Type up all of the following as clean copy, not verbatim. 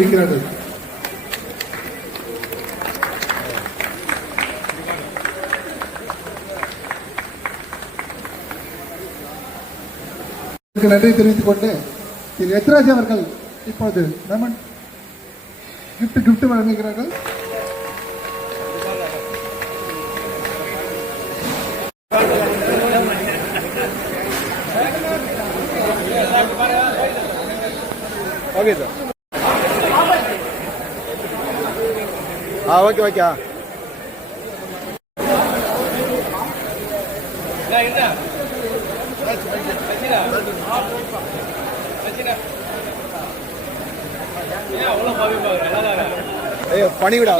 இருக்கிறார்கள். நன்றி தெரிவித்துக் கொண்டு திரு எத்ராஜ் அவர்கள் இப்போது கிஃப்ட் வழங்குகிறார்கள். Okay sir. Okay okay. ஐயோ பணிவிடா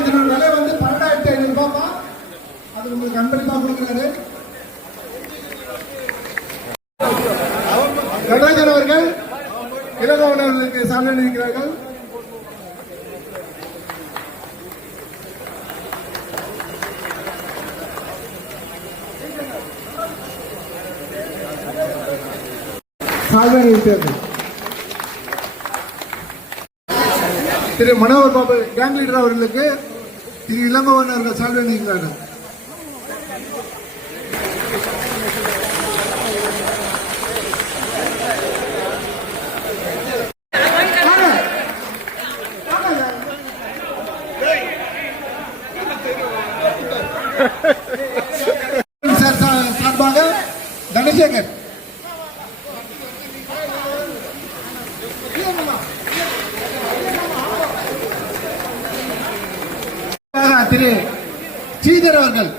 இதனோட விலை வந்து 12,500 ரூபாய்ப்பா. அது உங்களுக்கு அன்பளிப்பா கொடுக்கிறாரு நடராஜன் அவர்கள். இளங்கோவன் அவர்களுக்கு சான்று அளிக்கிறார்கள். சால்வை அளிக்கிறார்கள். திரு மனோகர் பாபு கேங் லீடர் அவர்களுக்கு திரு இளங்கோவன் அவர்கள் சால்வை அளிக்கிறார்கள். சார்பாக தனசேகர் திரு ஸ்ரீதர் அவர்கள்.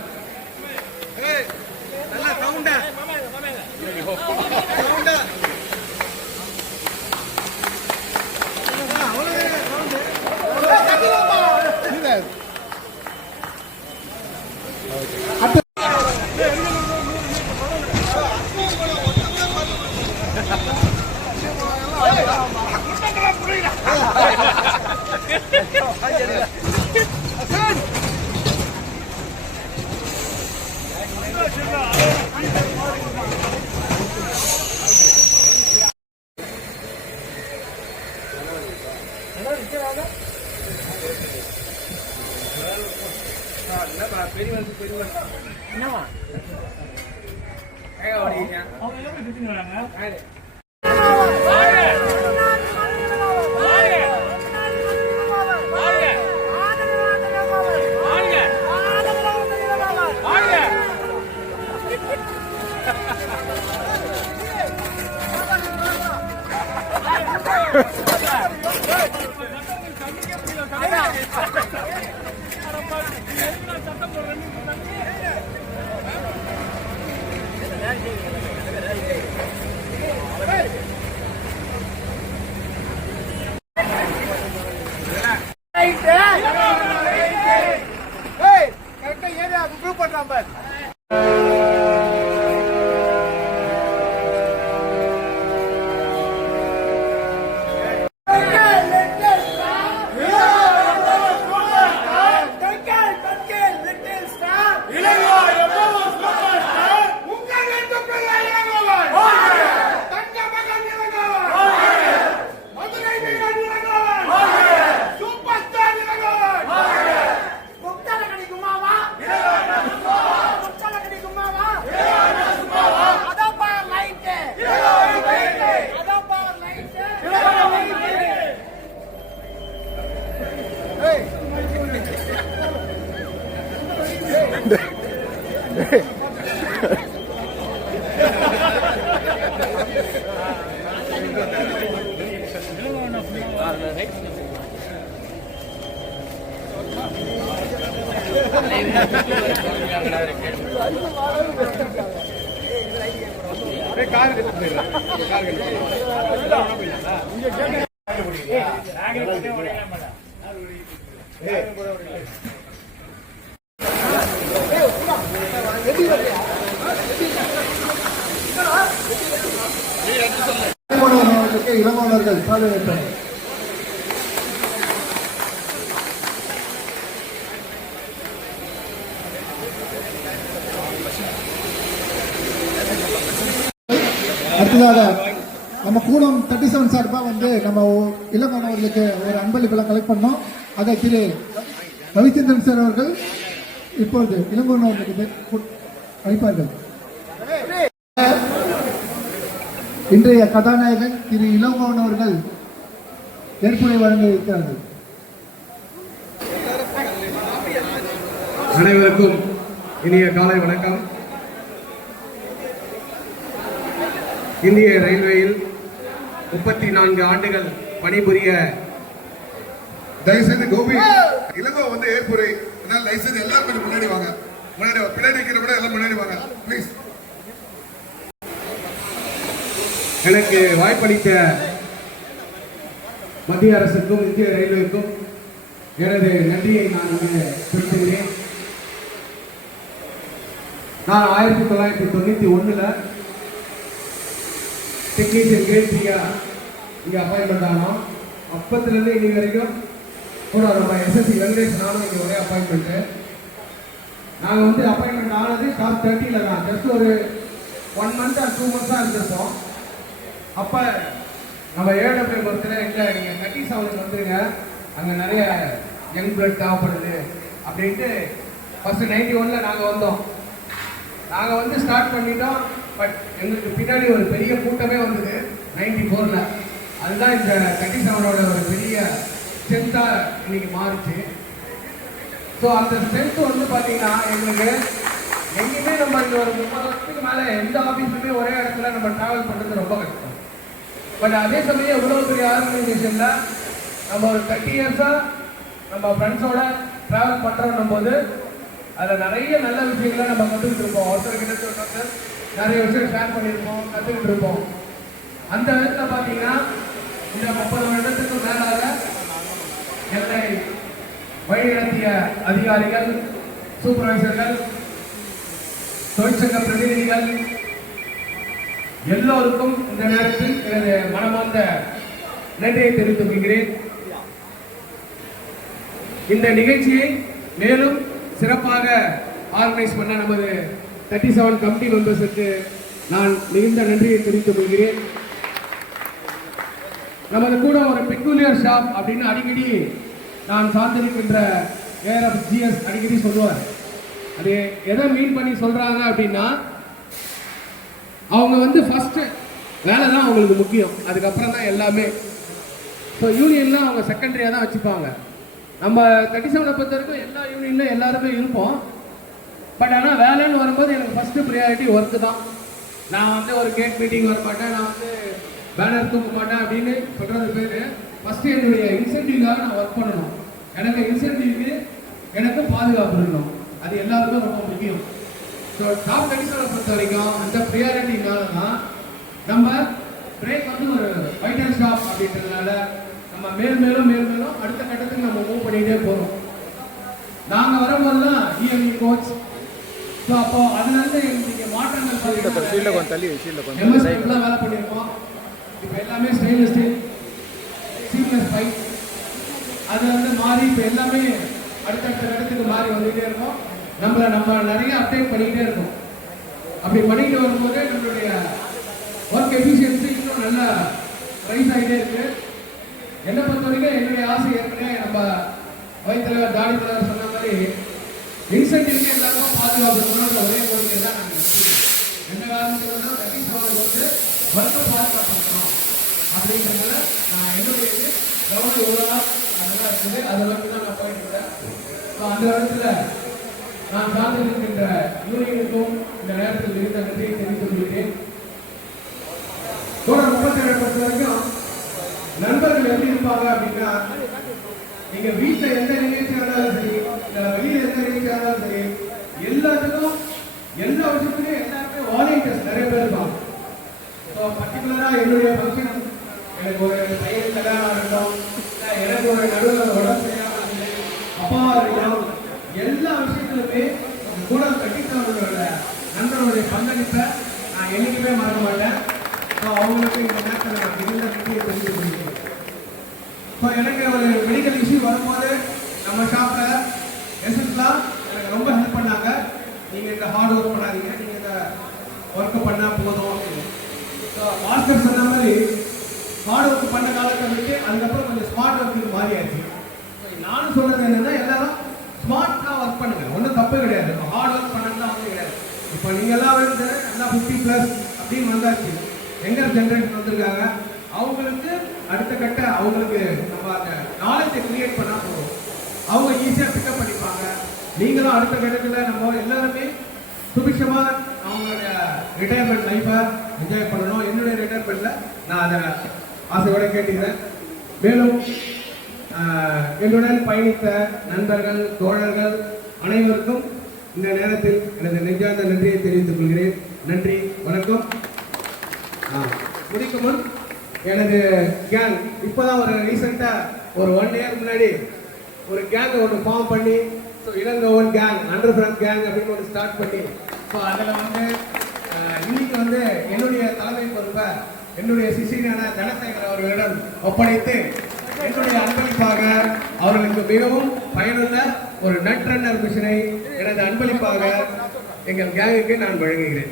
என்னவா அவர்களுக்கு இளமாணவர்கள் சாலை வைப்பார். அடுத்ததாக நம்ம கூடம் 37 சார்பாக வந்து நம்ம இளமாணவர்களுக்கு ஒரு அன்பளிப்பெல்லாம் கலெக்ட் பண்ணோம். அதை திரு ரவிச்சந்திரன் சார் அவர்கள் இப்பொழுது இளங்கோவனவர்களுக்கு அளிப்பார்கள். இன்றைய கதாநாயகன் திரு இளங்கோவன் அவர்கள் ஏற்புரை வழங்க இருக்கிறார்கள். அனைவருக்கும் இனிய காலை வணக்கம். இந்திய ரயில்வேயில் 34 ஆண்டுகள் பணிபுரிய தயவுசெய்து கோபி இளங்கோ வந்து ஏற்புரை, அதனால தயவுசெய்து எல்லாரும் கொஞ்சம் முன்னாடி வாங்க. முன்னாடி பின்னாடி இருக்கிற விட எல்லாம் முன்னாடி வாங்க ப்ளீஸ். எனக்கு வாய்ப்பளித்த மத்திய அரசுக்கும் இந்திய ரயில்வேக்கும் எனது நன்றியை நான் இங்கே செலுத்துகிறேன். நான் 1991 டெக்னீஷியன் கிரேட் 3 இங்கே அப்பாயின்மெண்ட் ஆனோம். அப்பத்துலேருந்து இன்னைக்கு வரைக்கும் கூட நம்ம எஸ்எஸ்சி வெங்கடேஷ் நானும் இங்கே ஒரே அப்பாயின்மெண்ட்டு. நாங்கள் வந்து அப்பாயின்மெண்ட் ஆனது டாப் 30 தான். ஜஸ்ட் ஒரு 1 month or 2 months தான் இருந்திருப்போம். அப்போ நம்ம ஏடபிள்யூ ஒருத்தர் இல்லை, நீங்கள் 37 வந்துருங்க, அங்கே நிறைய யங் பிளட் தேவைப்படுது அப்படின்ட்டு ஃபஸ்ட்டு 91 நாங்கள் வந்தோம். நாங்கள் வந்து ஸ்டார்ட் பண்ணிட்டோம். பட் எங்களுக்கு பின்னாடி ஒரு பெரிய கூட்டமே வந்தது 94. அதுதான் இந்த 37 ஒரு பெரிய ஸ்ட்ரென்த்தாக இன்னைக்கு மாறுச்சு. ஸோ அந்த ஸ்ட்ரென்த் வந்து பார்த்தீங்கன்னா எங்களுக்கு எங்கேயுமே நம்ம இந்த ஒரு 30 வருஷத்துக்கு மேலே எந்த ஆஃபீஸுமே ஒரே இடத்துல நம்ம ட்ராவல் பண்ணுறது ரொம்ப கஷ்டம். பட் அதே சமயம் இவ்வளோ பெரிய ஆர்கனைசேஷனில் நம்ம ஒரு 30 இயர்ஸாக நம்ம ஃப்ரெண்ட்ஸோட ட்ராவல் பண்ணுறோம் போது அதில் நிறைய நல்ல விஷயங்களை நம்ம கற்றுக்கிட்டு இருப்போம். ஒருத்தர் ஒருத்தர் நிறைய விஷயம் ஷேர் பண்ணியிருப்போம், கற்றுக்கிட்டு இருப்போம். அந்த விதத்தில் பார்த்தீங்கன்னா இந்த 30 வருடத்துக்கு மேலாக என்னை வழிநடத்திய அதிகாரிகள், சூப்பர்வைசர்கள், தொழிற்சங்க பிரதிநிதிகள் எல்லோருக்கும் இந்த நேரத்தில் எனது மனமார்ந்த நன்றியை தெரிவித்துக் கொள்கிறேன். இந்த நிகழ்ச்சியை மேலும் சிறப்பாக ஆர்கனைஸ் பண்ண நமது 37 கமிட்டி மெம்பர்ஸுக்கு நான் மிகுந்த நன்றியை தெரிவித்துக் கொள்கிறேன். நமது கூட ஒரு பெக்குலியர் ஷாப் அப்படின்னு அடிக்கடி நான் சார்ந்திருக்கின்ற ARFGS அடிக்கடி சொல்லுவார். அது எதை மீன் பண்ணி சொல்றாங்க அப்படின்னா, அவங்க வந்து ஃபர்ஸ்ட் வேலை தான் அவங்களுக்கு முக்கியம், அதுக்கப்புறம் தான் எல்லாமே. ஸோ யூனியன்லாம் அவங்க செகண்டரியாக தான் வச்சுப்பாங்க. நம்ம 37 பொறுத்த வரைக்கும் எல்லா யூனியன்லையும் எல்லாருமே இருப்போம். பட் ஆனால் வேலைன்னு வரும்போது எனக்கு ஃபஸ்ட்டு ப்ரியாரிட்டி ஒர்க்கு தான். நான் வந்து ஒரு கேட் மீட்டிங் வர மாட்டேன், நான் வந்து பேனர் தூக்க மாட்டேன் அப்படின்னு சொல்கிறது பேர். ஃபஸ்ட்டு என்னுடைய இன்சென்டிவ்காக நான் ஒர்க் பண்ணணும். எனக்கு இன்சென்டிவ்க்கு எனக்கு பாதுகாப்பு இருக்கணும். அது எல்லாருக்கும் ரொம்ப முக்கியம். ஸோ டாப் 37 பொறுத்த வரைக்கும் அந்த ப்ரியாரிட்டினால தான் நம்ம பிரேக் வந்து ஒரு வைட்டல் ஸ்டாப் அப்படின்றதுனால நம்ம மேலும் அடுத்த கட்டத்துக்கு நம்ம மூவ் பண்ணிகிட்டே போகிறோம். நாங்கள் வரும்போதுலாம் இஎம்இ கோச். ஸோ அப்போ அதுலேருந்து எங்களுக்கு மாற்றங்கள் எம்எஸ்எஃப்லாம் வேலை பண்ணியிருக்கோம். இப்போ எல்லாமே ஸ்டெயின்லெஸ் ஸ்டீல், சீம்லெஸ் பைப், அது வந்து மாறி இப்போ எல்லாமே அடுத்தடுத்த இடத்துக்கு மாறி வந்துகிட்டே இருக்கோம். நம்ம நிறைய அப்டேட் பண்ணிக்கிட்டே இருக்கோம். அப்படி பண்ணிட்டு வரும்போது நம்மளுடைய ஒர்க் எஃபிஷியன்சி இன்னும் நல்லா ரைஸ் ஆகிட்டே இருக்கு. என்னை பொறுத்த வரைக்கும் என்னுடைய ஆசை ஏற்கனவே நம்ம வைத்தலைவர் தாடி தலைவர் சொன்ன மாதிரி இன்சென்டிவ்க்கு எல்லாருக்கும் பாதுகாப்பு ஒரே கோரிக்கை தான் நாங்கள் எந்த காரணத்துக்கு வந்து ஒர்க்கை பாதுகாப்பு அப்படிங்கிறதுல நான் என்னுடைய கவனம் எவ்வளோ அதெல்லாம் இருக்குது. அதை வந்து தான் நான் போயிட்டு இருக்கேன். ஸோ அந்த இடத்துல நான் சார்ந்து இருக்கின்ற யூனியனுக்கும் இந்த நேரத்தில் இருந்த நன்றியை தெரிவித்துக் கொள்கிறேன். தோழர் 37 பொறுத்த வரைக்கும் நண்பர்கள் எப்படி இருப்பாங்க அப்படின்னா, நீங்க வீட்டுல எந்த நிகழ்ச்சியா இருந்தாலும் சரி, இல்ல வெளியில எந்த நிகழ்ச்சியா இருந்தாலும் சரி, எல்லாத்துக்கும் எல்லா விஷயத்துலயும் எல்லாருமே வாலண்டியர்ஸ் நிறைய பேர் இருப்பாங்க. ஸோ பர்டிகுலரா என்னுடைய ஃபங்க்ஷன், எனக்கு ஒரு பையன் கல்யாணம் இருக்கட்டும், எனக்கு ஒரு நடுவில் உடம்பு சரியாக அப்பா இருக்கட்டும், எல்லா விஷயத்திலுமே கூட கட்டித்தவர்களோட நண்பர்களுடைய பங்களிப்பை நான் என்னைக்குமே மறக்க மாட்டேன். ஸோ அவங்களுக்கு இந்த நேரத்தில் நான் மிகுந்த நன்றியை தெரிவித்துக் கொள்கிறேன். ஸோ எனக்கு ஒரு மெடிக்கல் இஷ்யூ வரும்போது நம்ம ஷாப்பில் எஸ்எஸ்லாம் எனக்கு ரொம்ப ஹெல்ப் பண்ணாங்க. நீங்கள் இந்த ஹார்ட் ஒர்க் பண்ணாதீங்க, நீங்கள் இந்த ஒர்க்கை பண்ணால் போதும் அப்படின்னு. ஸோ மாஸ்டர் சொன்ன மாதிரி ஹார்ட் ஒர்க் பண்ண காலத்தை விட்டு அதுக்கப்புறம் கொஞ்சம் ஸ்மார்ட் ஒர்க்குக்கு மாறியாச்சு. நானும் சொல்றது என்னன்னா, எல்லாரும் ஸ்மார்ட்டாக ஒர்க் பண்ணுங்க, ஒன்றும் தப்பு கிடையாது. ஹார்ட் ஒர்க் பண்ணணும்னா வந்து கிடையாது. இப்போ நீங்க எல்லாம் வந்து எல்லாம் 50+ அப்படின்னு வந்தாச்சு, யங்கர் ஜென்ரேஷன் வந்திருக்காங்க. அவங்களுக்கு அடுத்த கட்ட அவங்களுக்கு நம்ம அந்த நாலேஜை கிரியேட் பண்ணா போதும், அவங்க ஈஸியாக பிக்கப் பண்ணிப்பாங்க. நீங்களும் அடுத்த கட்டத்தில் நம்ம எல்லாருமே சுபிஷமா அவங்களுடைய ரிட்டையர்மெண்ட் லைஃபை என்ஜாய் பண்ணணும். என்னுடைய ரிட்டையர்மெண்ட்ல நான் அதை ஆசையோட கேட்டுக்கிறேன். மேலும் என்னுடன் பயணித்த நண்பர்கள், தோழர்கள் அனைவருக்கும் இந்த நேரத்தில் எனது நெஞ்சார்ந்த நன்றியை தெரிவித்துக் கொள்கிறேன். நன்றி, வணக்கம். முடிக்கும் முன் எனது கேங் இப்போதான் ஒரு ரீசெண்டாக ஒரு 1 இயர் முன்னாடி ஒரு கேங் ஒன்று ஃபார்ம் பண்ணி, so Elangovan gang, under friend gang அப்படின்னு ஒன்று ஸ்டார்ட் பண்ணி, ஸோ அதில் வந்து இன்னைக்கு வந்து என்னுடைய தலைமை பொறுப்பை என்னுடைய சிஷியனான தனசேகர் அவர்களிடம் ஒப்படைத்து என்னுடைய அன்பளிப்பாக அவர்களுக்கு மிகவும் பயனுள்ள ஒரு நட் ரன்னர் மிஷினை எனது அன்பளிப்பாக எங்கள் கேங்குக்கு நான் வழங்குகிறேன்.